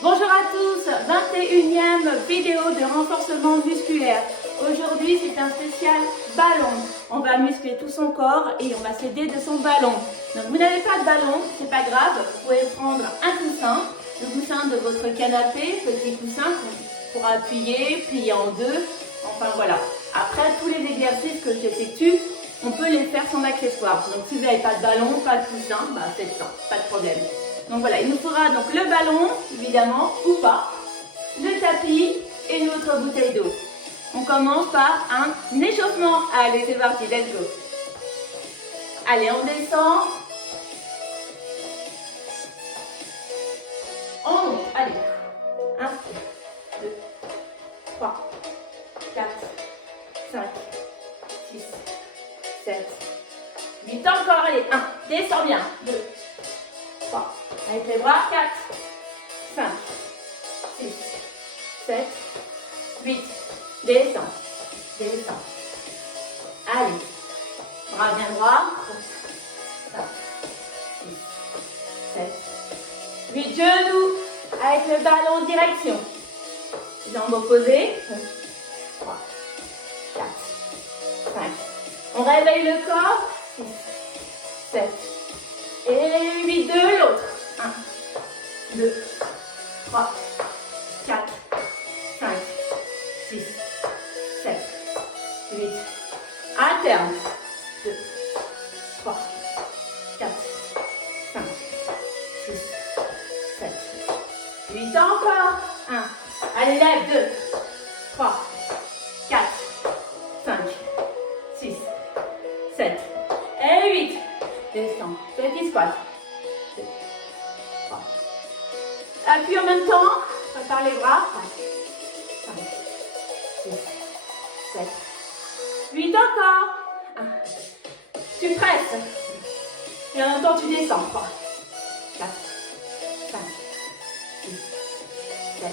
Bonjour à tous, 21e vidéo de renforcement musculaire. Aujourd'hui, c'est un spécial ballon. On va muscler tout son corps et on va s'aider de son ballon. Donc, vous n'avez pas de ballon, c'est pas grave. Vous pouvez prendre un coussin, le coussin de votre canapé, petit coussin pour appuyer, plier en deux. Enfin voilà. Après, tous les exercices que j'effectue, on peut les faire sans accessoires. Donc, si vous n'avez pas de ballon, pas de coussin, faites ça, pas de problème. Donc voilà, il nous faudra donc le ballon, évidemment, ou pas, le tapis et notre bouteille d'eau. On commence par un échauffement. Allez, c'est parti, let's go. Allez, on descend. On monte, allez. 1, 2, 3, 4, 5, 6, 7, 8, encore, allez, 1, descends bien, 2, 3, avec les bras, 4, 5, 6, 7, 8, descends, descends. Allez, bras bien droit, 5, 6, 7, 8, genoux, avec le ballon en direction. Jambes opposées, 3, 4, 5. On réveille le corps, 6, 7, et 8 de l'autre. 1, 2, 3, 4, 5, 6, 7, 8. Alterne. 2, 3, 4, 5, 6, 7, 8. Encore. 1. Allez, lève. 2, 3, 4, 5, 6, 7 et 8. Descends. Petit squat. 2, 3. Appuie en même temps. Prépare les bras. 4, 5, 6, 7, 8 encore. 1. Tu presses. Et en même temps, tu descends. 3, 4, 5, 6, 7,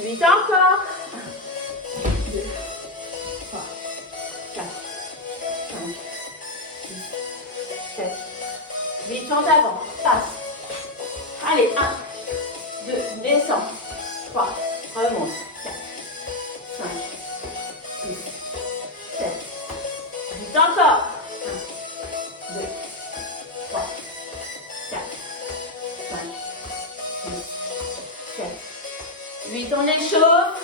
8 encore. 1, 2, 3, 4, 5, 6, 7, 8 en avant, passe. Allez, 1, 2, descends. 3, remonte. 4, 5, 6, 7, 8 encore. 1, 2, 3, 4, 5, 6, 7, 8. On échauffe.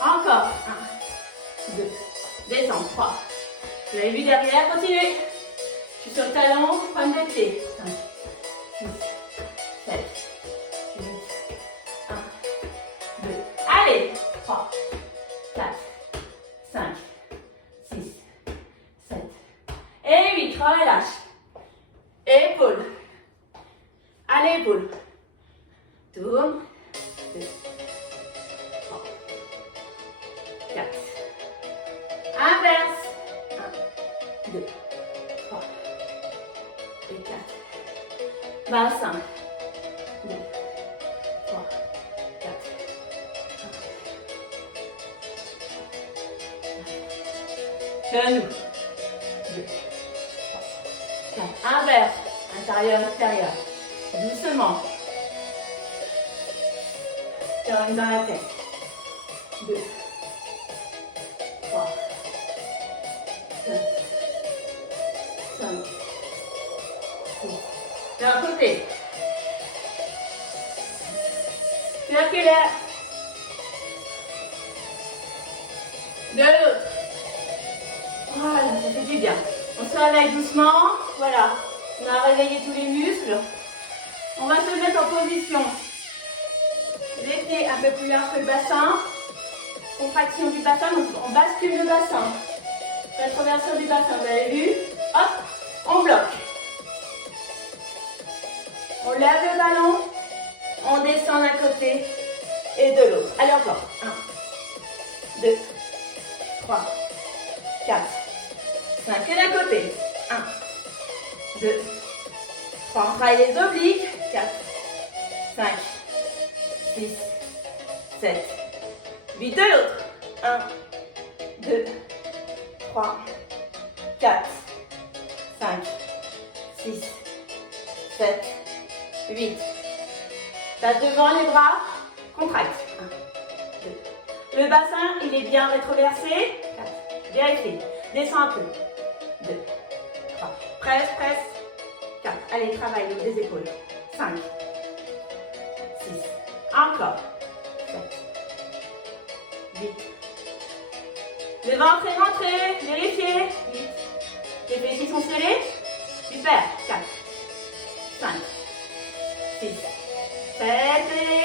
Encore. 1, 2, descends. 3. Vous avez vu derrière, continuez. Je suis sur le talon, pointe de pied. 5, 6, 7, 8, 1, 2. Allez, 3, 4, 5, 6, 7 et 8. Relâche. Épaule. Allez, épaule. Tourne. 2, 3, 4. Inverse. 1, 2, 3 et 4. Bassin. 2, 3, 4. 1. Genoux. 2, 3, 4. Inverse. Intérieur, extérieur. Doucement. Termine dans la tête. 2, 3, 4, 5, 6. D'un côté. Circulaire. De l'autre. Voilà, ça fait du bien. On se réveille doucement. Voilà. On a réveillé tous les muscles. On va se mettre en position. Les pieds un peu plus larges que le bassin. Contraction du bassin, donc on bascule le bassin. Rétroversion du bassin, vous avez vu? Hop, on bloque. On lève le ballon, on descend d'un côté et de l'autre. Allez encore. 1, 2, 3, 4, 5. Et d'un côté. 1, 2, 3. On travaille les obliques. 4, 5, 6, 7, 8. De l'autre. 1, 2, 3, 4, 5, 6, 7, 8. Passe devant les bras, contracte. 1, 2. Le bassin, il est bien rétroversé. 4. Vérifiez. Descends un peu. 2, 3. Presse, presse. 4. Allez, travaille le haut des épaules. 5, 6. Encore. 7, 8. Le ventre est rentré. Vérifiez. 8. Les fessiers sont serrés. Super. 4, 5, 6, 7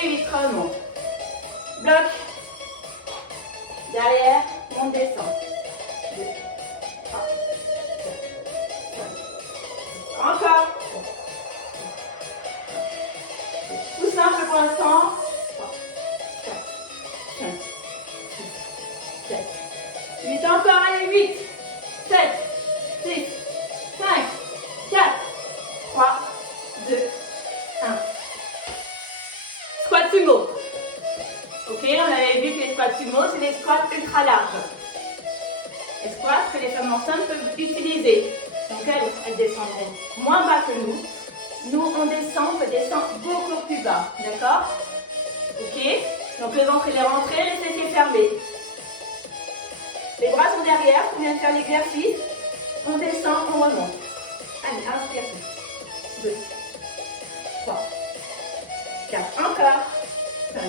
et 8. Remonte. Bloc. Derrière, on descend. 2, 3, 4, 5. Encore. Tout simple pour l'instant. 3, 4, 5, 6, 7, 8. Encore. Allez, 8, 7, 6, 5, 4, 3, 2, 1. Squat sumo. Ok, on avait vu que les squats sumo, c'est des squats ultra larges. Les squats que les femmes enceintes peuvent utiliser. Donc elles descendraient moins bas que nous. Nous, on peut descendre beaucoup plus bas. D'accord? Ok? Donc le ventre il est rentré, les fessiers fermés. Les bras sont derrière, on vient de faire l'exercice. On descend, on remonte. Allez, inspiration. 2, 3, 4, encore. 5,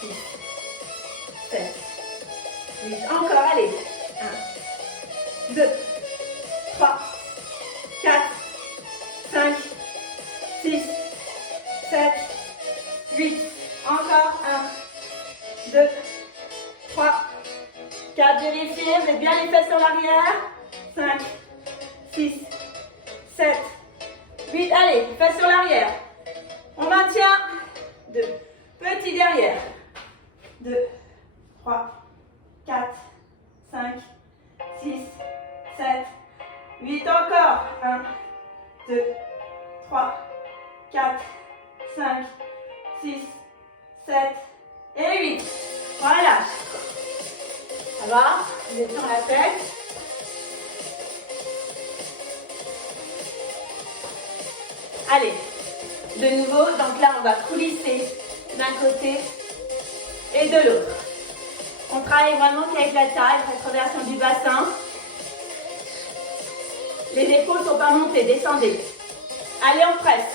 6, 7, 8, encore, allez. 1, 2, 3, 4, 5, 6, 7, 8, encore. 1, 2, 3, 4, vérifiez, mettez bien les fesses en arrière. 5, 6, 7, 8, allez, fesses sur l'arrière. On maintient. 2, petit derrière. 2, 3, 4, 5, 6, 7, 8, encore. 1, 2, 3, 4, 5, 6, 7 et 8. Voilà. Ça va? Vous êtes sur la tête. Allez, de nouveau, donc là on va coulisser d'un côté et de l'autre. On travaille vraiment qu'avec la taille, rétroversion du bassin. Les épaules ne sont pas montées, descendez. Allez, on presse.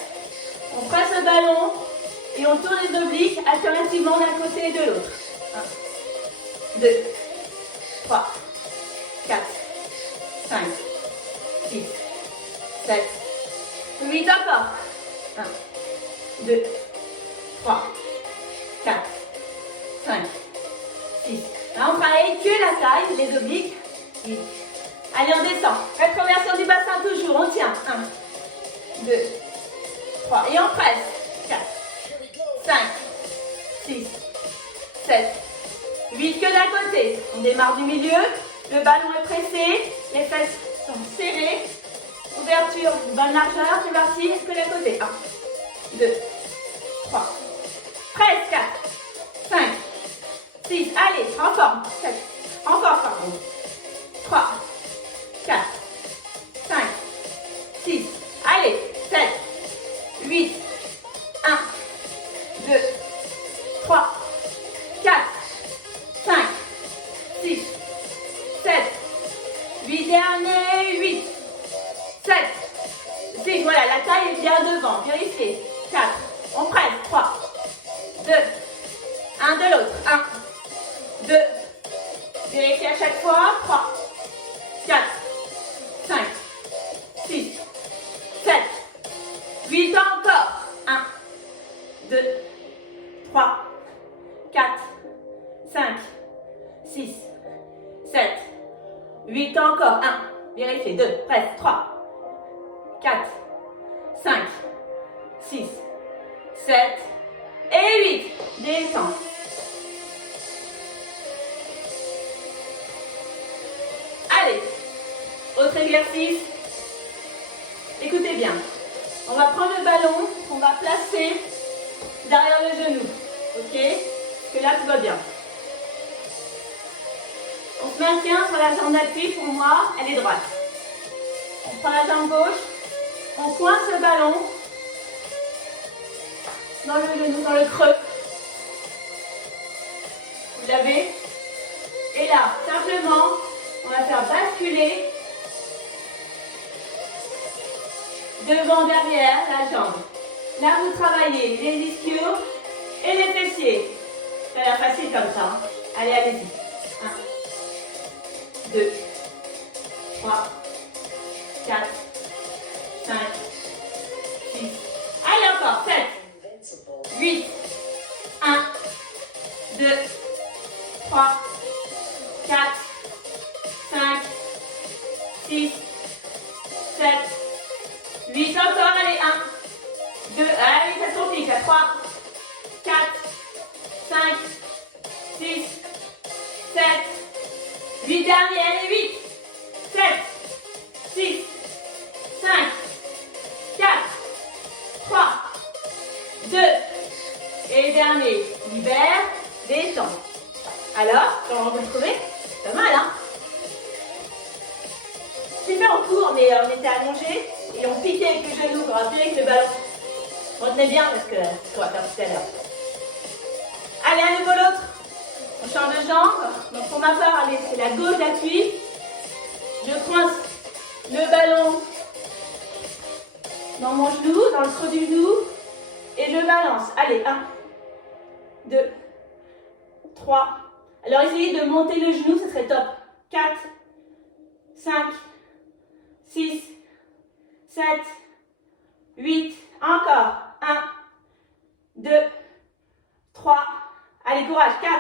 On presse le ballon et on tourne les obliques alternativement d'un côté et de l'autre. 1, 2, 3, 4, 5, 6, 7, 8 encore. 1, 2, 3, 4, 5, 6. Là, on travaille que la taille, les obliques. 8. Allez, on descend. Rétroversion du bassin toujours. On tient. 1, 2, 3. Et on presse. 4, 5, 6, 7, 8. Que d'un côté. On démarre du milieu. Le ballon est pressé. Les fesses sont serrées. Ouverture, bonne largeur, c'est parti, que d'un côté. 1, 2, 3, presse, 4, 5, 6, allez, en forme, 7, encore, pardon, 3, 4, 5, 6, allez, 7, 8, 1, 2, 3, 4, 5, 6, 7, 8, dernier, 8, 7, 6, voilà, la taille est bien devant, vérifiez, 4, on presse, 3, 2, 1 de l'autre, 1, 2, vérifiez à chaque fois, 3, 4, 5, 6, 7, 8, encore, 1, 2, 3, 4, 5, 6, 7, 8, encore, 1, vérifiez, 2, presse, 3, 4, 5, 6, 7 et 8. Descends. Allez, autre exercice. Écoutez bien. On va prendre le ballon, on va placer derrière le genou. Ok? Parce que là, tout va bien. On se maintient sur la jambe d'appui. Pour moi, elle est droite. On prend la jambe gauche. On coince le ballon. dans le genou, dans le creux. Vous l'avez. Et là, simplement, on va faire basculer devant, derrière la jambe. Là, vous travaillez les ischios et les fessiers. Ça a l'air facile comme ça. Hein. Allez, allez-y. 1, 2, 3, 4, 5, 6. Allez, encore. 7, 8, 1, 2, 3, 4, 5, 6, 7, 8, encore, allez, 1, 2, allez, ça complique, 3, 4, 5, 6, 7, 8, dernier, allez, 8, 7, 6, 5, 4, 3, 2, et dernier, libère, détend. Alors, comment vous le trouvez? Pas mal, hein? J'ai fait en cours, mais on était allongés et on piquait avec le genou pour appuyer avec le ballon. Retenez bien parce que on va faire tout à l'heure. Allez, à nouveau l'autre. On change de jambe. Donc pour ma part, allez, c'est la gauche d'appui. Je coince le ballon dans mon genou, dans le creux du genou. Et je balance. Allez, 1, 2, 3. Alors essayez de monter le genou, ce serait top. 4, 5, 6, 7, 8, encore. 1, 2, 3. Allez, courage. 4,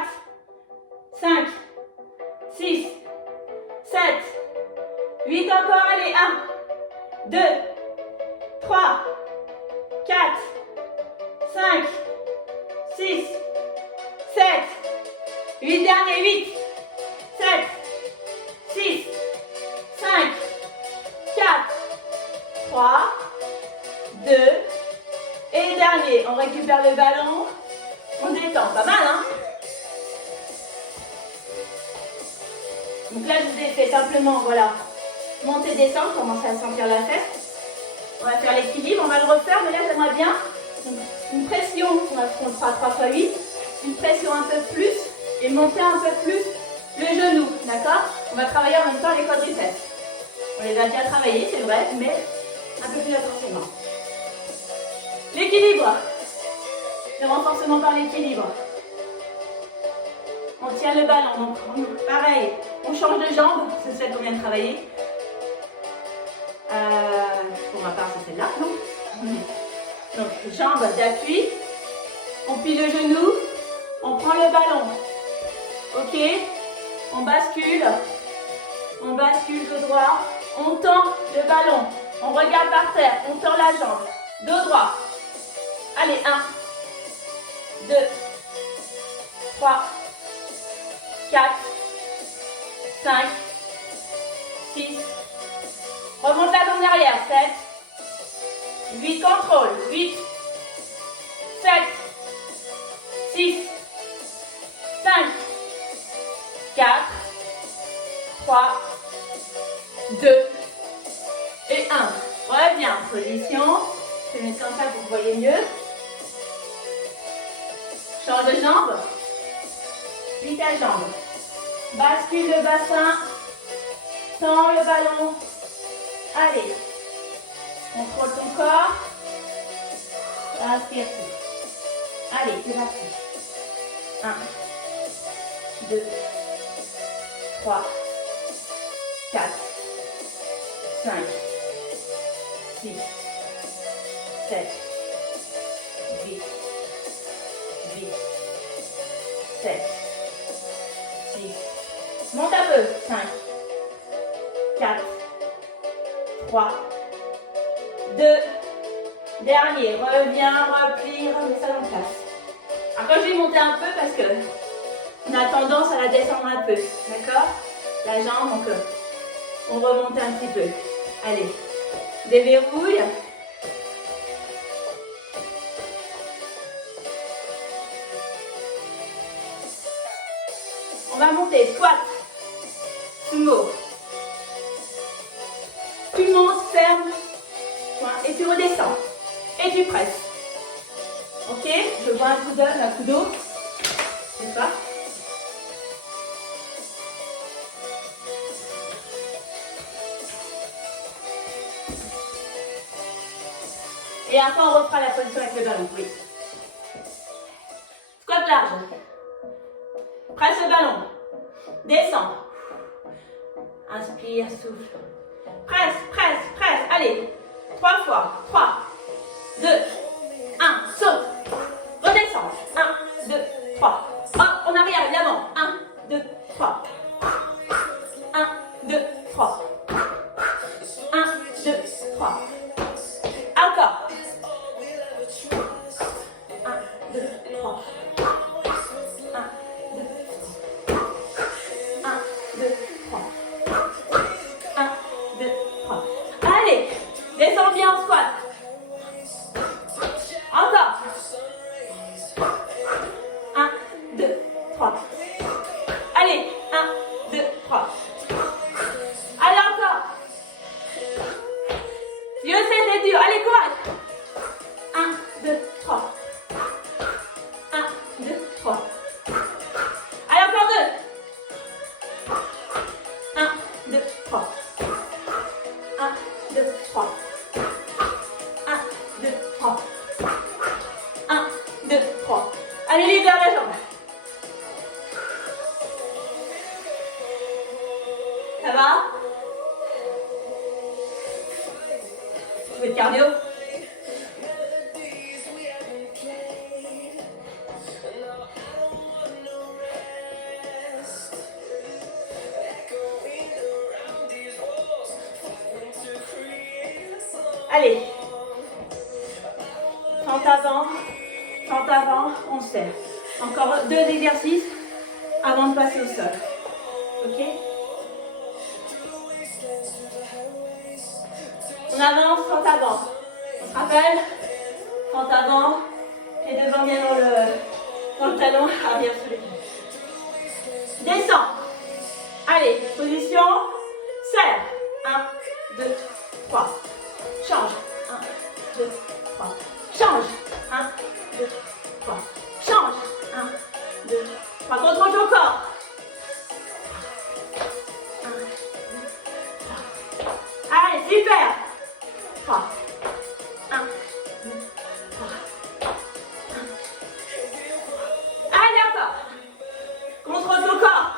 5, 6, 7, 8, encore. Allez, 1, 2, 3, 4, 5, 6, 7, 8, dernier, 8, 7, 6, 5, 4, 3, 2, et dernier. On récupère le ballon, on détend, pas mal, hein? Donc là, je vous ai fait simplement, voilà, monter, descendre, commencer à sentir la tête. On va faire l'équilibre, on va le refaire, mais là, j'aimerais bien une pression, on fera 3 fois 8, une pression un peu plus, et monter un peu plus le genou, d'accord? On va travailler en même temps les quadriceps. On les a déjà travaillés, c'est vrai, mais un peu plus intensément. L'équilibre. Le renforcement par l'équilibre. On tient le ballon, donc pareil, on change de jambe, c'est celle qu'on vient de travailler. Pour ma part, c'est celle-là, non? Donc, jambe d'appui, on plie le genou, on prend le ballon. Ok? On bascule dos droit, on tend le ballon, on regarde par terre, on tend la jambe, dos droit. Allez, 1, 2, 3, 4, 5, 6, remonte la jambe derrière, 7, 8, contrôle, 8, 7, 6, 5, 4, 3, 2 et 1. Reviens, position. Je vais mettre comme ça pour que vous voyez mieux. Change de jambe. Plie ta jambe. Bascule le bassin. Tends le ballon. Allez. Contrôle ton corps. Inspire tout. Allez, c'est parti. 1, 2, 3, 4, 5, 6, 7, 8, 8, 7, 6, monte un peu, 5, 4, 3, 2, dernier, reviens, replie, remets ça en place. Alors quand je vais monter un peu parce que on a tendance à la descendre un peu, d'accord? La jambe, donc on remonte un petit peu. Allez, déverrouille. On va monter, squat, sumo. Tu montes, ferme, et tu redescends. Et tu presses. Ok, je vois un coup d'eau. C'est ça. Et après, on refera la position avec le ballon. Oui. Squat large. Presse le ballon. Descends. Inspire, souffle. Presse, presse, presse. Allez. 3 fois. 3, 2, 1. Saute. Redescends. 1, 2, 3. Hop, on arrière, l'avant. 1, 2, 3. 1, 2, 3. 1, 2, 3. Encore. 1, 2, 3. 1, 2, 1, 2, 3. 1, 2, 3. Allez, descends bien en squat. Encore. 1, 2, 3. Allez, 1, 2, 3. Allez, encore. Je sais, c'est dur. Allez, courage. 1, 2, 3. 1, 2, 3. Allez, encore 2. 1, 2, 3. 1, 2, 3. 1, 2, 3. 1, 2, 3. Allez, libère la jambe. Ça va? Vous faites cardio? Allez. 30 avant, on serre. Encore 2 exercices avant de passer au sol. Ok? On avance, 30 avant. On se rappelle? 30 avant. Et devant bien dans le talon, arrière sur les pieds. Descends. Allez, position. Serre. 1, 2, 3. Change. 1, 2, 3. Change. 1, 2, 3. Change. 1, 2, 3. Contrôle ton corps. 1, 2, 3. Allez, super. 3. 1, 2, 3. 1. Allez, encore. Contrôle ton corps.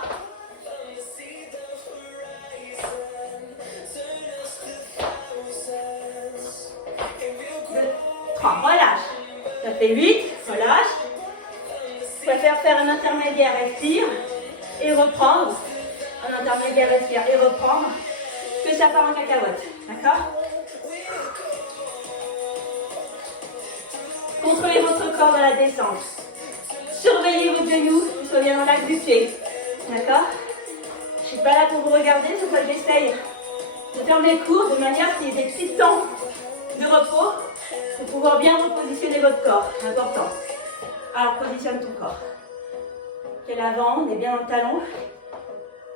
2, 3. Relâche. Ça fait 8. Relâche. Je préfère faire un intermédiaire, respire. Et reprendre. Un intermédiaire, respire. Et reprendre. Que ça part en cacahuète. D'accord? Contrôlez votre corps dans la descente. Surveillez vos genoux, qu'ils soient bien dans l'axe du pied. D'accord? Je ne suis pas là pour vous regarder, c'est pourquoi j'essaye de faire mes cours de manière qu'il y ait des petits temps de repos pour pouvoir bien repositionner votre corps. C'est important. Alors, positionne ton corps. Ok, l'avant, on est bien dans le talon.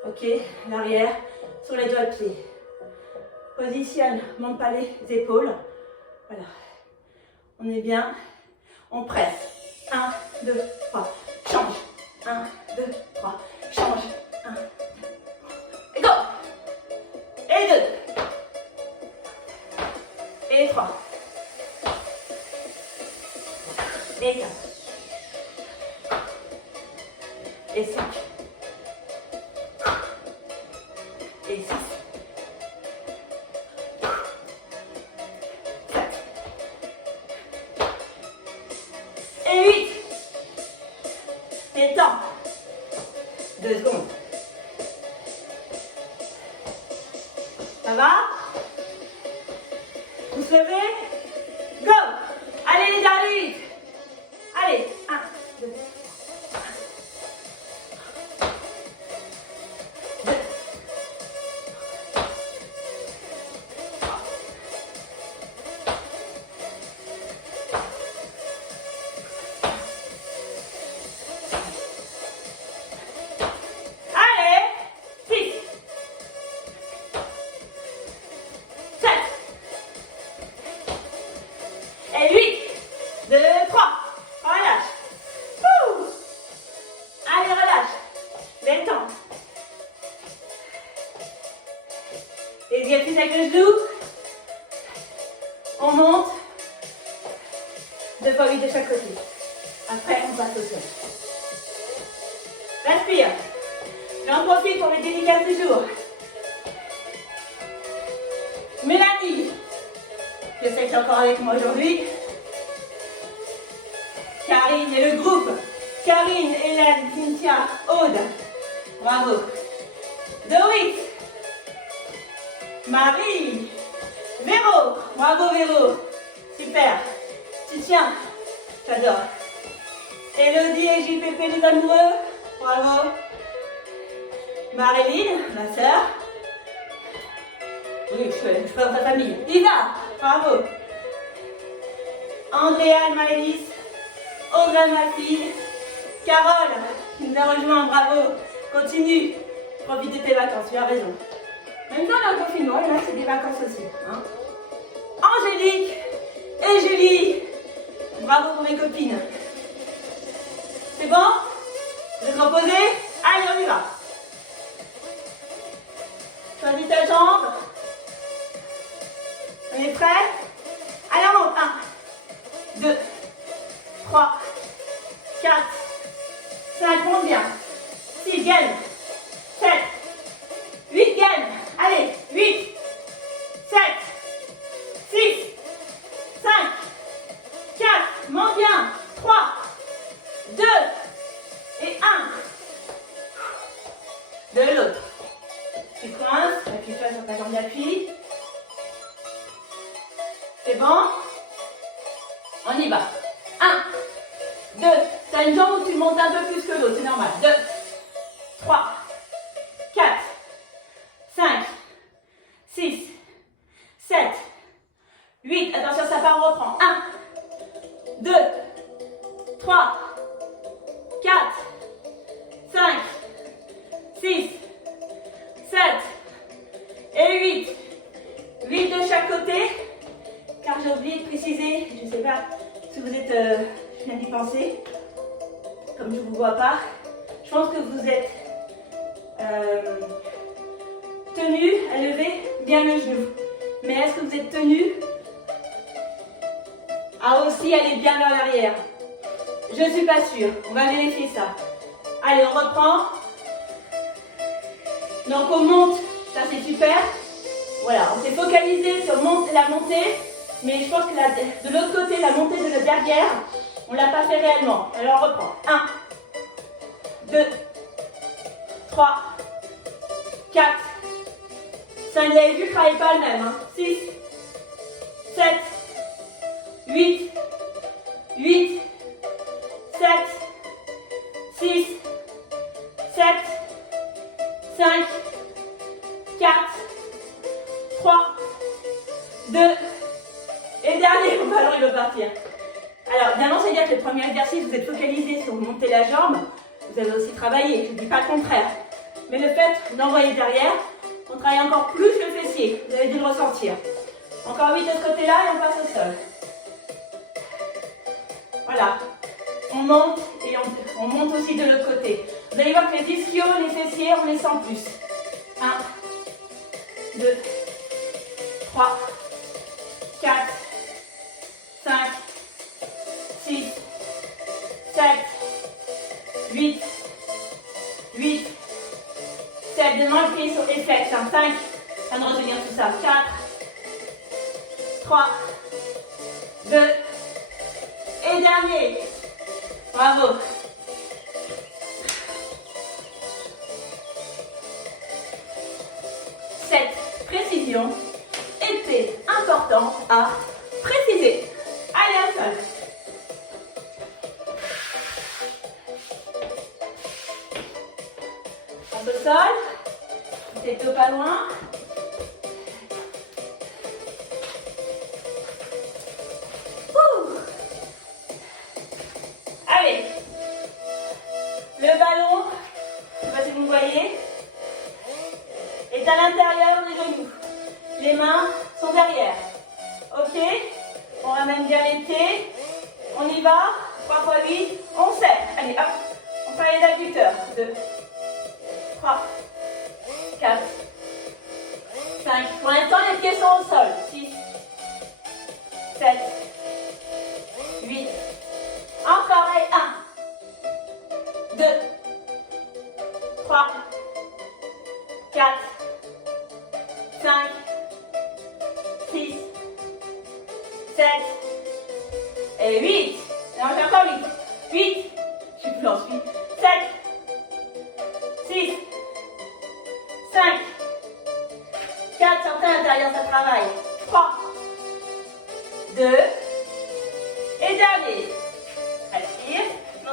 Ok, l'arrière, sur les doigts de pied. Positionne, monte pas les épaules. Voilà. On est bien. On presse. 1, 2, 3. Change. 1, 2, 3. Change. 1, 2, 3. Et go. Et 2. Et 3. Et 4. Et 5. Et 6. 7. Et 8. Et temps. 2 secondes. Ça va? Vous se levez? Go! Allez les derniers 8. Allez, 1, 2, 2, 3, fois 8 de chaque côté. Après, on passe au sol. Respire. J'en profite pour mes dédicaces du jour. Mélanie, je sais que tu es encore avec moi aujourd'hui. Karine et le groupe. Karine, Hélène, Cynthia, Aude. Bravo. Doris. Marie. Véro. Bravo Véro. Super. Tu tiens. J'adore. Elodie et JPP les amoureux. Bravo. Maréline, ma soeur. Oui, je fais dans ta famille. Lisa, bravo. Andréane, Maëlys. Audrey, ma fille. Carole, qui nous a rejoint, bravo. Continue. Profite de tes vacances, tu as raison. Même si on est en confinement, là, c'est des vacances aussi. Hein. Angélique et Julie. Bravo pour mes copines. C'est bon? Vous êtes reposés? Allez, on y va. Choisis ta jambe. On est prêts? Allez, on monte. 1, 2, 3, 4, 5, monte bien. 6, gagne. 7, 8, gagne. Allez, 8, 7, 6, 5, 4, monte bien. 3, 2 et 1. De l'autre. Tu coinces, appuie-toi sur ta jambe d'appui. C'est bon? On y va. 1, 2, tu as une jambe où tu montes un peu plus que l'autre, c'est normal. 2, 3, 4, 5, 6, 7, 8. Attention, ça part, on reprend. 1, 2, 3, 4, 5, 6, 7 et 8. 8 de chaque côté. Car j'ai oublié de préciser, je ne sais pas si vous êtes, je viens d'y penser, comme je ne vous vois pas, je pense que vous êtes tenu à lever bien le genou. Mais est-ce que vous êtes tenu à aussi aller bien vers l'arrière? Je ne suis pas sûre, on va vérifier ça. Allez, on reprend. Donc on monte, ça c'est super. Voilà, on s'est focalisé sur la montée. Mais je pense que de l'autre côté, la montée de le derrière, on ne l'a pas fait réellement. Alors on reprend. 1, 2, 3, 4, 5. Vous avez vu, je ne travaille pas le même. Hein. 6, 7, 8, 8, 7, 6, 7, 5, 4, 3, 2, et dernier, mon ballon il va partir. Alors, évidemment, c'est-à-dire que le premier exercice, vous êtes focalisé sur monter la jambe. Vous avez aussi travaillé, je ne dis pas le contraire. Mais le fait d'envoyer derrière, on travaille encore plus le fessier. Vous avez dû le ressentir. Encore 8 de ce côté-là et on passe au sol. Voilà. On monte et on monte aussi de l'autre côté. Vous allez voir que les ischios, les fessiers, on les sent plus. 1, 2, 3, 4, 5, 6, 7, 8, 8, 7, demain le pied sur les fesses, 5, ça de retenir tout ça, 4, 3, 2, et dernier, bravo. Cette précision était importante à préciser. Allez, à sol. On peut sol. C'est tout pas loin. Ouh. Allez. Le ballon, je ne sais pas si vous voyez, est à l'intérieur des genoux. Les mains sont derrière. Ok? On ramène bien les pieds. On y va. 3 fois 8. On serre. Allez, hop. On fait les adducteurs. 2, 3, 4, 5. Pour l'instant, les pieds sont au sol. 6, 7, 8,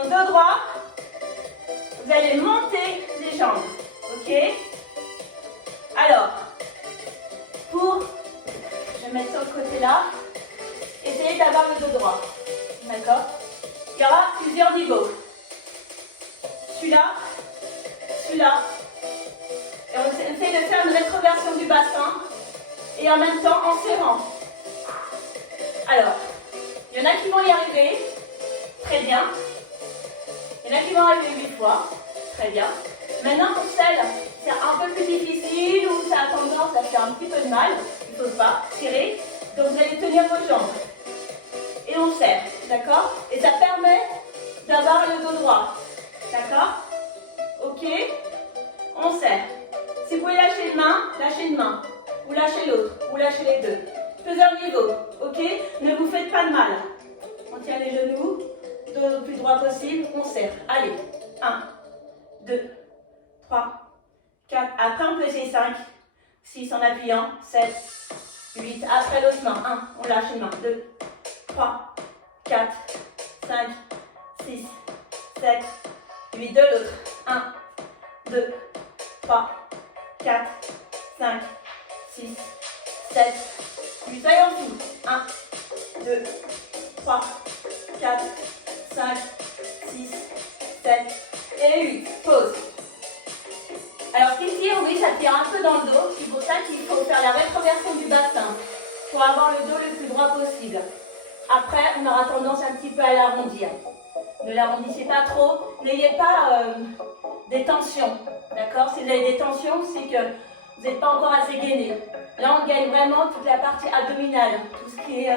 Donc dos droit, vous allez monter les jambes. Ok? Alors, je vais mettre sur le côté là, essayez d'avoir le dos droit. D'accord? Il y aura plusieurs niveaux. Celui-là, celui-là. Et on essaie de faire une rétroversion du bassin et en même temps en serrant. Alors, il y en a qui vont y arriver. Très bien. Il y en a qui vont arriver 8 fois. Très bien. Maintenant, pour celles, c'est un peu plus difficile ou ça a tendance à faire un petit peu de mal. Il ne faut pas tirer. Donc, vous allez tenir vos jambes. Et on serre. D'accord? Et ça permet d'avoir le dos droit. D'accord? Ok? On serre. Si vous pouvez lâcher une main. Ou lâchez l'autre. Ou lâchez les deux. Plusieurs niveaux. Ok? Ne vous faites pas de mal. On tient les genoux. Dos le plus droit possible. On serre. Allez. 1, 2, 3, 4. Après, on peut essayer 5, 6 en appuyant. 7, 8. Après l'autre main. 1. On lâche une main. 2, 3, 4, 5, 6, 7, 8. De l'autre. 1, 2, 3, 4, 5, 6, 7, 8. Soyons tout. 1, 2, 3, 4, 5, 6, 7 et 8. Pause. Alors, ce qui tire, oui, ça tire un peu dans le dos. C'est pour ça qu'il faut faire la rétroversion du bassin pour avoir le dos le plus droit possible. Après, on aura tendance un petit peu à l'arrondir. Ne l'arrondissez pas trop. N'ayez pas des tensions. D'accord? Si vous avez des tensions, c'est que vous n'êtes pas encore assez gainé. Là, on gagne vraiment toute la partie abdominale. Tout ce qui est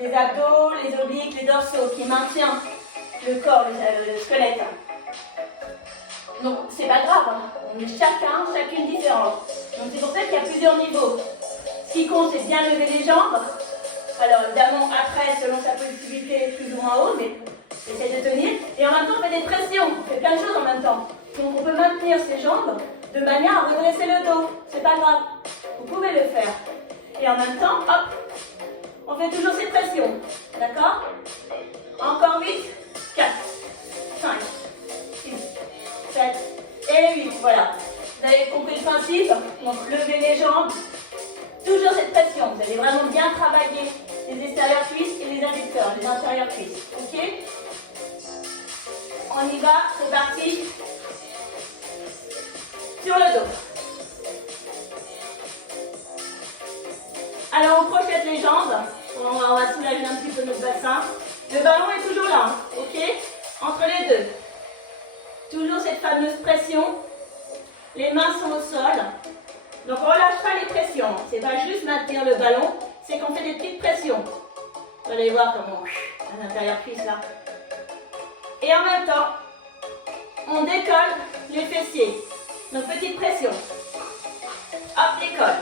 les abdos, les obliques, les dorsaux, qui maintient le corps, le squelette. Donc, c'est pas grave. Hein. On est chacune différente. Donc, c'est pour ça qu'il y a plusieurs niveaux. Ce qui compte, c'est bien lever les jambes. Alors, évidemment, après, selon sa possibilité, plus ou moins haut, mais essayez de tenir. Et en même temps, on fait des pressions. On fait plein de choses en même temps. Donc, on peut maintenir ses jambes de manière à redresser le dos. C'est pas grave. Vous pouvez le faire. Et en même temps, hop, on fait toujours ces pressions. D'accord? Encore 8, 4, 5, 6, 7 et 8. Voilà. Vous avez compris le principe? Donc, levez les jambes. Toujours cette pression. Vous allez vraiment bien travailler les extérieurs cuisses et les adducteurs, les intérieurs cuisses. Ok? On y va. C'est parti. Sur le dos. Alors, on crochette les jambes. On va soulager un petit peu notre bassin. Le ballon est toujours là. Ok? Entre les deux. Toujours cette fameuse pression. Les mains sont au sol. Donc, on ne relâche pas les pressions. C'est pas juste maintenir le ballon, c'est qu'on fait des petites pressions. Vous allez voir comment à l'intérieur cuisse là. Et en même temps, on décolle les fessiers. Donc, petite pression. Hop, décolle.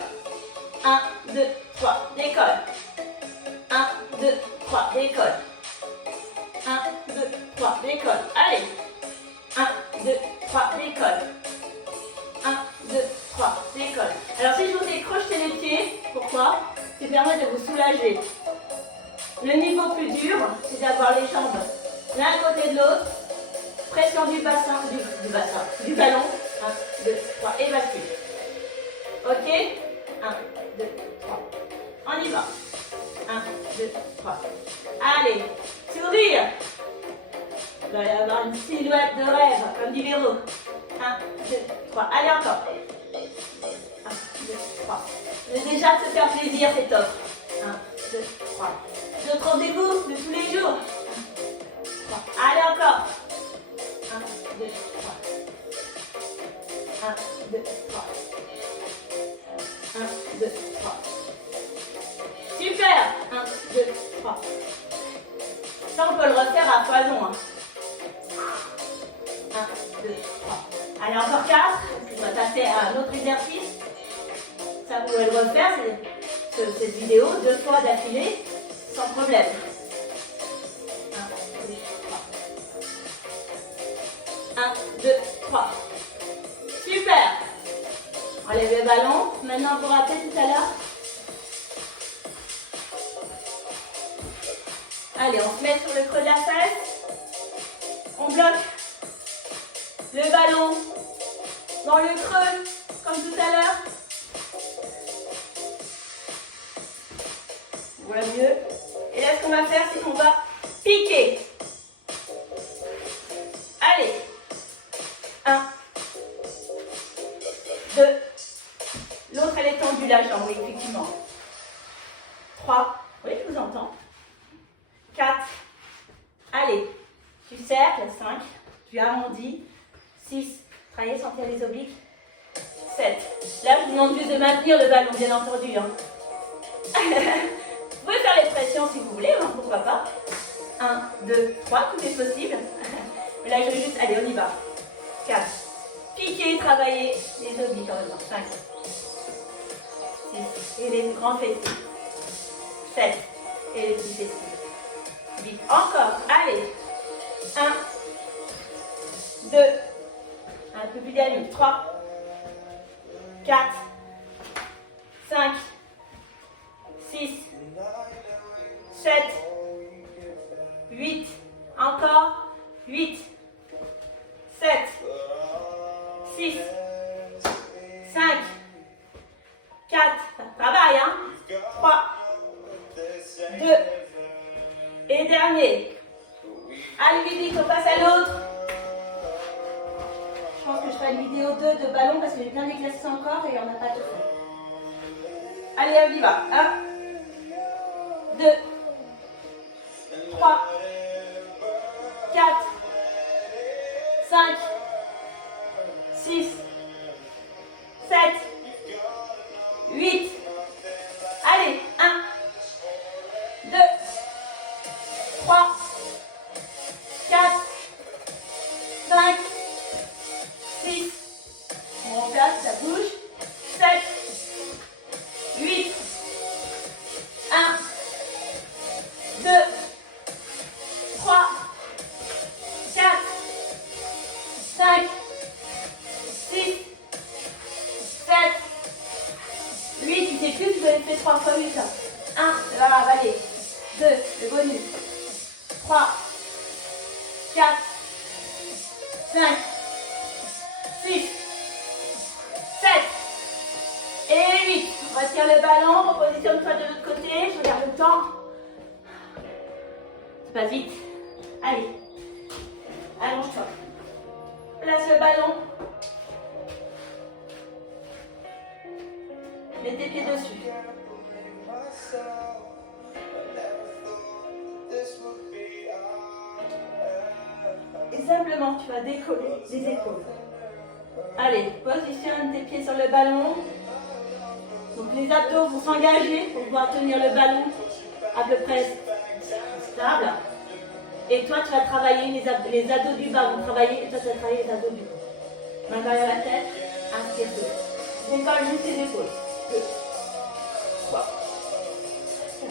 1, 2, 3, décolle. 1, 2, 3, décolle. 1, 2, 3, décolle. Allez. 1, 2, 3, décolle. 1, 2, 3, décolle. Alors si je vous ai crocheté les pieds, pourquoi? Ça permet de vous soulager. Le niveau plus dur, c'est d'avoir les jambes l'un à côté de l'autre. Pression du bassin, du ballon. 1, 2, 3, et bascule. Ok? 1, 2, 3. On y va. 1, 2, 3. Allez, sourire. Il va y avoir une silhouette de rêve, comme dit Véro. 1, 2, 3. Allez encore. 1, 2, 3. Mais déjà, se faire plaisir, c'est top. 1, 2, 3. Notre rendez-vous de tous les jours. 1, 2, 3. Allez encore. 1, 2, 3. 1, 2, 3. 1, 2, 3. Super. 1, 2, 3. Ça, on peut le refaire à foison. 1, 2, 3. Allez, encore 4. On va passer à un autre exercice. Ça, vous pouvez le refaire, cette vidéo, 2 fois d'affilée, sans problème. 1, 2, 3. Super. On lève le ballon. Maintenant, vous vous rappelez tout à l'heure? Allez, on se met sur le creux de la fesse. On le ballon dans le creux, comme tout à l'heure. Voilà mieux. Et là, ce qu'on va faire, c'est qu'on va piquer. Allez. 1, 2. L'autre, elle est tendue, la jambe, oui, effectivement. 3. Oui, je vous entends. 4. Allez. Tu cercles. 5. Tu arrondis. 6. Travaillez, sentir les obliques. 7. Là, je vous demande juste de maintenir le ballon, bien entendu. Hein. Vous pouvez faire les pressions si vous voulez, hein, pourquoi pas. 1, 2, 3, tout est possible. Mais là, je vais juste... Allez, on y va. 4. Piquer, travailler les obliques en même temps. 5. 6. Et les grands fessiers. 7. Et les petits fessiers. 8. Encore. Allez. 1. 2. Un peu plus d'allure. 3. 4. 5. 6. 7. 8. Encore. 8. 7. 6. 5. 4. Ça travaille, hein. 3. 2. Et dernier. Allez, vite, vite, on passe à l'autre. Je pense que je ferai une vidéo 2 de ballon parce que j'ai plein d'exercices encore et on n'a pas tout fait. Allez, on y va. 1, 2, 3, 4, 5, 6, 7, 8. Allez, 1, 2, 3, 4, 5, 6. On remplace, ça bouge. 7, 8, 1, 2, 3, 4, 5, 6, 7, 8. Tu sais plus, tu dois le faire 3 fois 8. 1, ça va avaler. 2, le bonus. 3, 4, 5, 6, 7 et 8. On retire le ballon, repositionne-toi de l'autre côté, je regarde le temps. Ça passe vite. Allez, allonge-toi. Place le ballon. Mets tes pieds dessus. Et simplement, tu vas décoller les épaules. Allez, positionne tes pieds sur le ballon. Donc les abdos vont s'engager pour pouvoir tenir le ballon à peu près stable. Et toi, tu vas travailler les abdos du bas vont travailler et toi, tu vas travailler les abdos du haut. Main derrière la tête, inspire 2. Décolle juste les épaules. 2, 3, 4,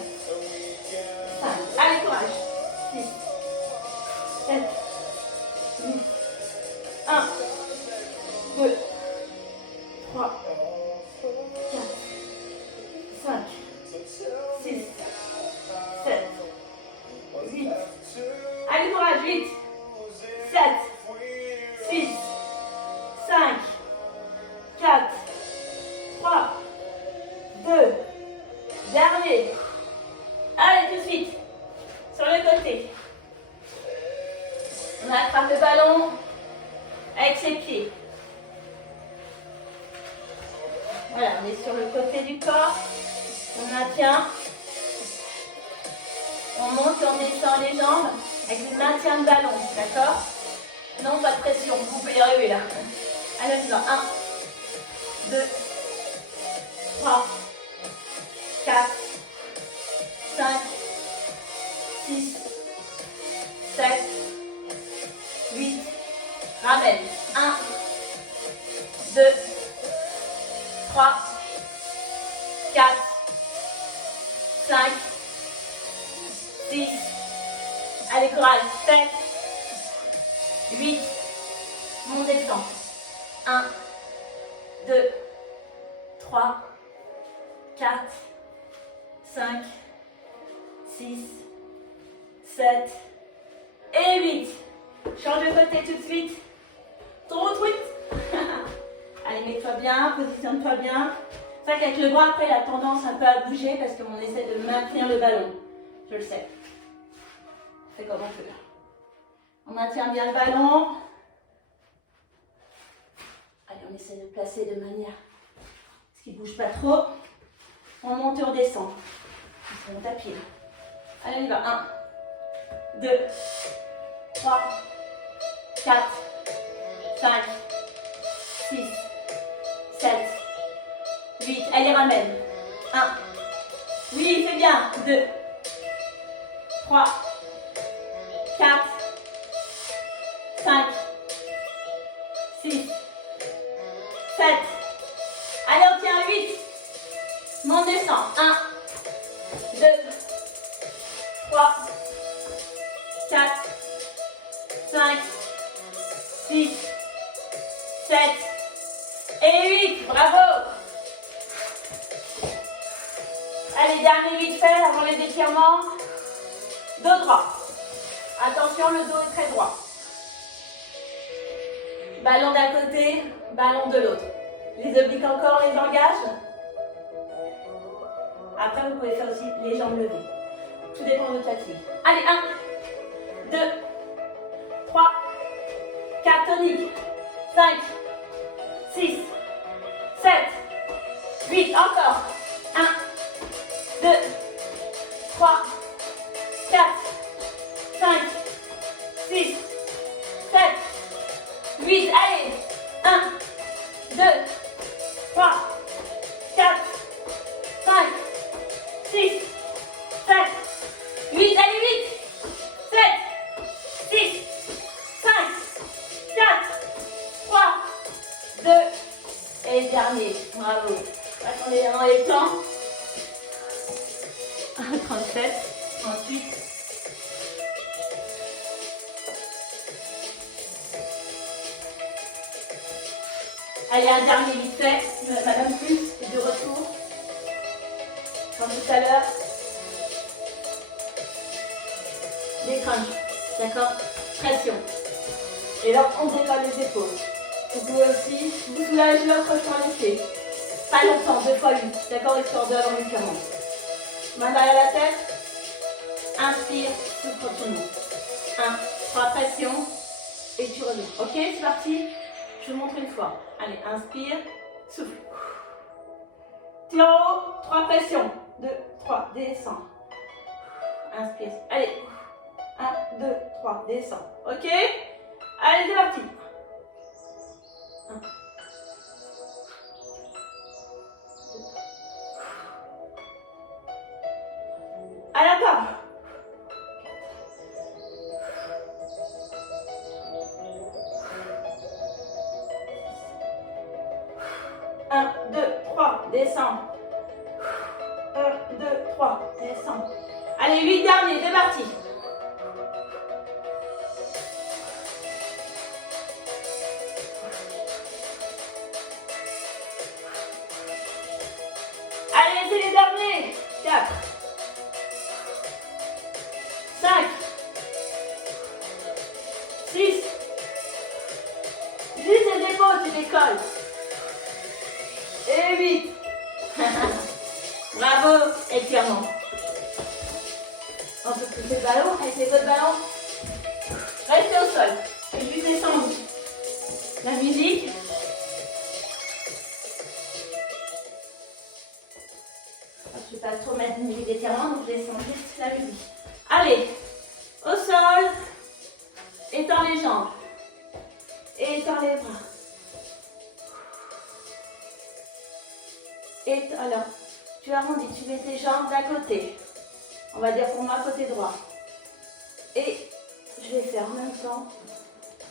5. Allez, courage. 6, 7, 8, 1, 2, 3, 4, 5, 6, 7, 8. Allez, courage, 8, 7, 6, 5, 4, 3, 2, dernier. Allez, tout de suite, sur le côté. On attrape le ballon avec ses pieds. Voilà, on est sur le côté du corps. On maintient. On monte et on descend les jambes avec le maintien de ballon, d'accord? Non, pas de pression, vous pouvez y arriver là. Allez, on y va. 1, 2, 3, 4, 5, 6, 7, 8. Ramène. 1, 2, 3, 4, 5, 6. Allez, courage. 7, 8. Monte et descend. 1, 2, 3, 4, 5, 6, 7 et 8. Change de côté tout de suite. Tourne Pose-toi bien, positionne-toi bien. C'est vrai qu'avec le bras, après, il a tendance un peu à bouger parce qu'on essaie de maintenir le ballon. Je le sais. On fait comme on peut. On maintient bien le ballon. Allez, on essaie de placer de manière à ce qu'il ne bouge pas trop. On monte et on descend. On tapis. Allez, on y va. 1, 2, 3, 4, 5, 6, 7, 8. Allez, ramène. 1. Oui, c'est bien. 2, 3, 4, 5, 6, 7. Allez, on tient 8. On descend. 1, 2, 3, 4, 5, 6, 7 et 8. Bravo. Allez, dernier vite fait avant les étirements. Dos droit. Attention, le dos est très droit. Ballon d'un côté, ballon de l'autre. Les obliques encore, les engage. Après, vous pouvez faire aussi les jambes levées. Tout dépend de votre fatigue. Allez, 1, 2, 3, 4, tonique, 5, 6, 7, 8, encore. 1, 2, 3, 4, 5, 6, 7, 8. Allez, 1, 2, 3, 4, 5, 6, 7, 8. Allez, 8, 7, 6, 5, 4, 3, 2, et dernier. Bravo. Attendez dans les temps. 37, 38. Allez, un dernier vite fait. Madame Plus est de retour. Comme tout à l'heure. Des crunchs. D'accord? Pression. Et là, on décolle les épaules. Vous pouvez aussi vous soulager le crochet les pieds. Pas longtemps, 2 fois 8. D'accord? Histoire d'avoir une fermement. Main derrière la tête. Inspire, souffle, tout le monde. 1, 3, pression. Et tu reviens. Ok, c'est parti. Je vous montre une fois. Allez, inspire, souffle. Tire en haut, 3 pressions. 2, 3, descends. Inspire. Allez. 1, 2, 3, descends. Ok? Allez, c'est parti. 1. À la part. 1, 2, 3, descends. 1, 2, 3, descends. Allez, 8 derniers, c'est parti. Allez, c'est les derniers. 4, 5, 6, 10 les épaules, tu décolles. Et 8. Bravo, étirement. On peut pousser le ballon, avec votre ballon. Restez au sol. Et juste descendre. La musique. Je ne vais pas trop mettre une musique d'étirement, donc je descends juste la musique. Allez, au sol. Étends les jambes. Étends les bras. Et alors, tu arrondis, tu mets tes jambes d'un côté. On va dire pour moi côté droit. Et je vais faire en même temps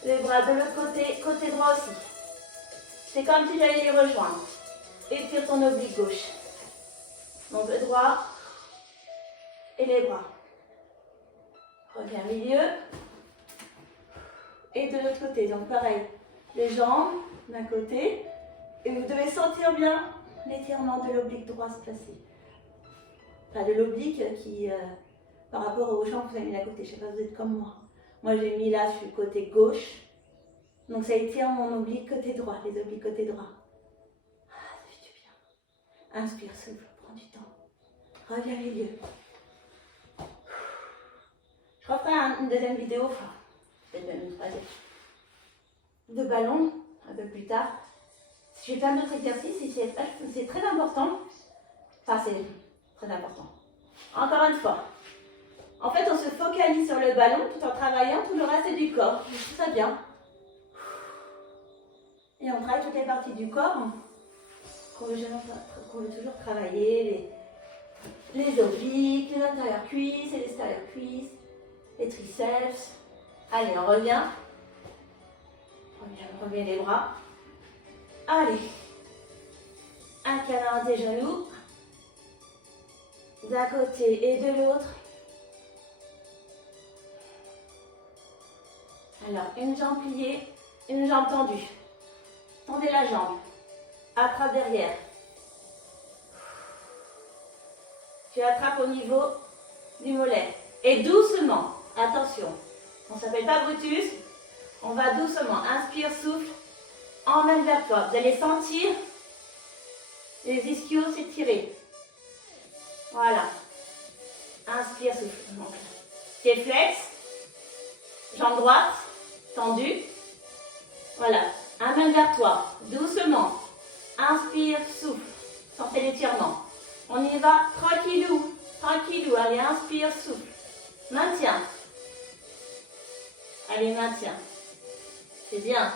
les bras de l'autre côté, côté droit aussi. C'est comme si j'allais les rejoindre. Étire ton oblique gauche. Donc le droit et les bras. Reviens au milieu. Et de l'autre côté. Donc pareil, les jambes d'un côté. Et vous devez sentir bien l'étirement de l'oblique droit se placer. Enfin, de l'oblique qui, par rapport aux jambes, vous avez mis à côté. Je ne sais pas, vous êtes comme moi. Moi, j'ai mis là, je suis côté gauche. Donc, ça étire mon oblique côté droit, les obliques côté droit. Inspire, souffle, prends du temps. Reviens milieu. Je referai une deuxième vidéo, enfin, peut-être même une troisième, de ballon, un peu plus tard. Je vais faire d'autres exercices et c'est très important. Enfin, c'est très important. Encore une fois. En fait, on se focalise sur le ballon tout en travaillant tout le reste du corps. Je trouve ça bien. Et on travaille toutes les parties du corps qu'on veut toujours travailler. Les obliques, les intérieurs cuisses et les extérieurs cuisses, les triceps. Allez, on revient. On revient les bras. Allez. Un câlin des genoux. D'un côté et de l'autre. Alors, une jambe pliée, une jambe tendue. Tendez la jambe. Attrape derrière. Tu attrapes au niveau du mollet. Et doucement, attention, on ne s'appelle pas Brutus. On va doucement. Inspire, souffle. Emmène vers toi. Vous allez sentir les ischios s'étirer. Voilà. Inspire, souffle. Donc, pied flex. Jambe droite. Tendue. Voilà. Amène vers toi. Doucement. Inspire, souffle. Sentez l'étirement. On y va tranquillou. Tranquillou. Allez, inspire, souffle. Maintiens. Allez, maintiens. C'est bien.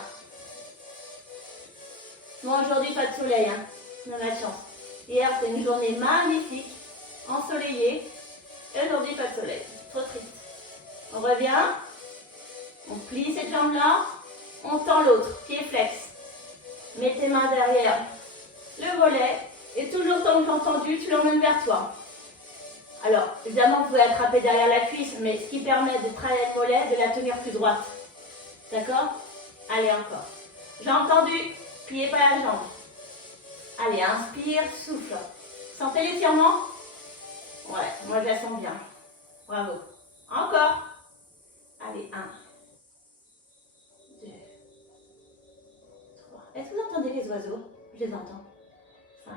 Bon, aujourd'hui, pas de soleil. Hein. On a la chance. Hier, c'était une journée magnifique. Ensoleillée. Et aujourd'hui, pas de soleil. Trop triste. On revient. On plie cette jambe-là. On tend l'autre. Pied flex. Mets tes mains derrière le volet. Et toujours ton camp tendu, tu l'emmènes vers toi. Alors, évidemment, vous pouvez attraper derrière la cuisse, mais ce qui permet de travailler le volet, de la tenir plus droite. D'accord? Allez, encore. Jambe tendue, pliez pas la jambe. Allez, inspire, souffle. Sentez l'étirement? Ouais, moi je la sens bien. Bravo. Encore. Allez, 1, 2, 3. Est-ce que vous entendez les oiseaux? Je les entends. 5.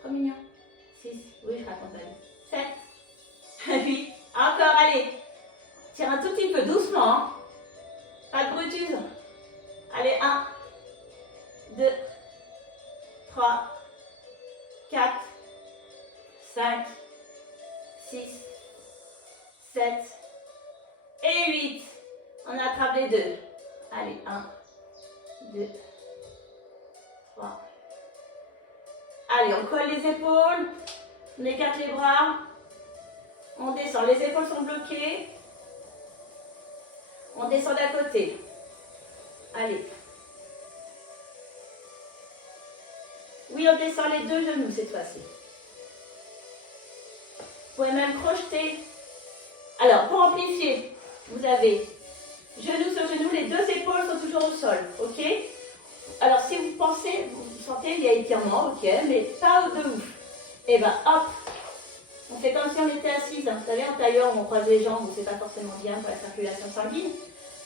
Trop mignon. 6. Oui, je raconte ma vie. 7. 8. Encore, allez. Tire un tout petit peu doucement. Hein. Pas de brutus. Allez, 1, 2, 3, 4, 5, 6, 7 et 8. On attrape les deux. Allez, 1, 2, 3. Allez, on colle les épaules. On écarte les bras. On descend. Les épaules sont bloquées. On descend d'un côté. Allez. Oui, on descend les deux genoux cette fois-ci. Vous pouvez même crocheter. Alors, pour amplifier, vous avez genou sur genou, les deux épaules sont toujours au sol, ok? Alors, si vous pensez, vous sentez, il y a étirement, ok, mais pas de ouf. Et bien, hop, on fait comme si on était assise. Hein. Vous savez, en tailleur, on croise les jambes, c'est pas forcément bien pour la circulation sanguine.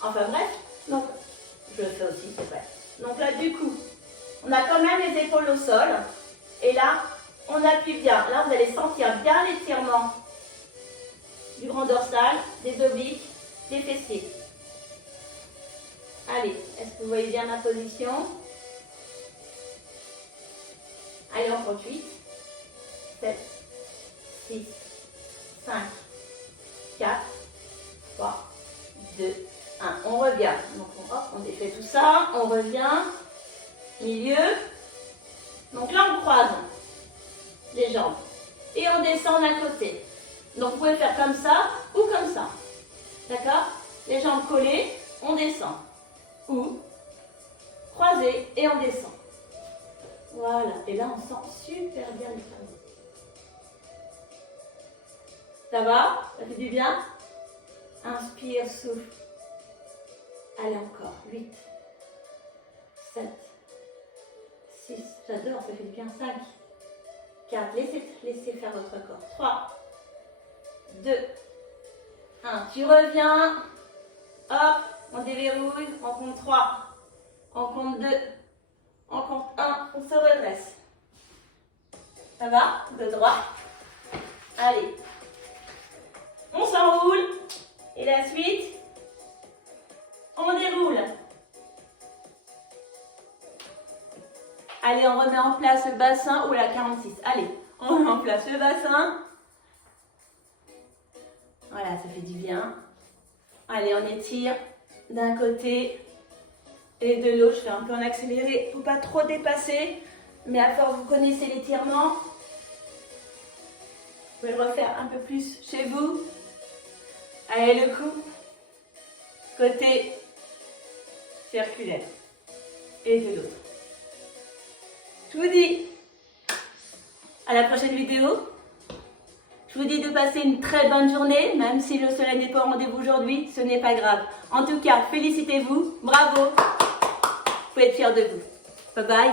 Enfin bref, donc, je le fais aussi, c'est vrai. Donc là, du coup, on a quand même les épaules au sol. Et là, on appuie bien. Là, vous allez sentir bien l'étirement du grand dorsal, des obliques, des fessiers. Allez, est-ce que vous voyez bien ma position? Allez, on compte 8, 7, 6, 5, 4, 3, 2, 1. On revient. Donc, on défait tout ça. On revient. Milieu. Donc là, on croise les jambes. Et on descend d'un côté. Donc, vous pouvez faire comme ça ou comme ça. D'accord? Les jambes collées, on descend. Ou croisées et on descend. Voilà. Et là, on sent super bien les femmes. Ça va? Ça fait du bien? Inspire, souffle. Allez, encore. 8, 7, 6, j'adore, ça fait du bien. 5, 4, laissez faire votre corps. 3, 2, 1. Tu reviens. Hop, on déverrouille. On compte 3. On compte 2. On compte 1. On se redresse. Ça va? De droit. Allez. On s'enroule. Et la suite, on déroule. Allez, on remet en place le bassin. Oula, 46. Allez, on remet en place le bassin. Voilà, ça fait du bien. Allez, on étire d'un côté et de l'autre. Je fais un peu en accéléré pour pas trop dépasser. Mais à force, vous connaissez l'étirement. Vous pouvez le refaire un peu plus chez vous. Allez, le coup. Côté circulaire. Et de l'autre. Je vous dis à la prochaine vidéo. Je vous dis de passer une très bonne journée, même si le soleil n'est pas au rendez-vous aujourd'hui, ce n'est pas grave. En tout cas, félicitez-vous, bravo, vous pouvez être fiers de vous. Bye bye.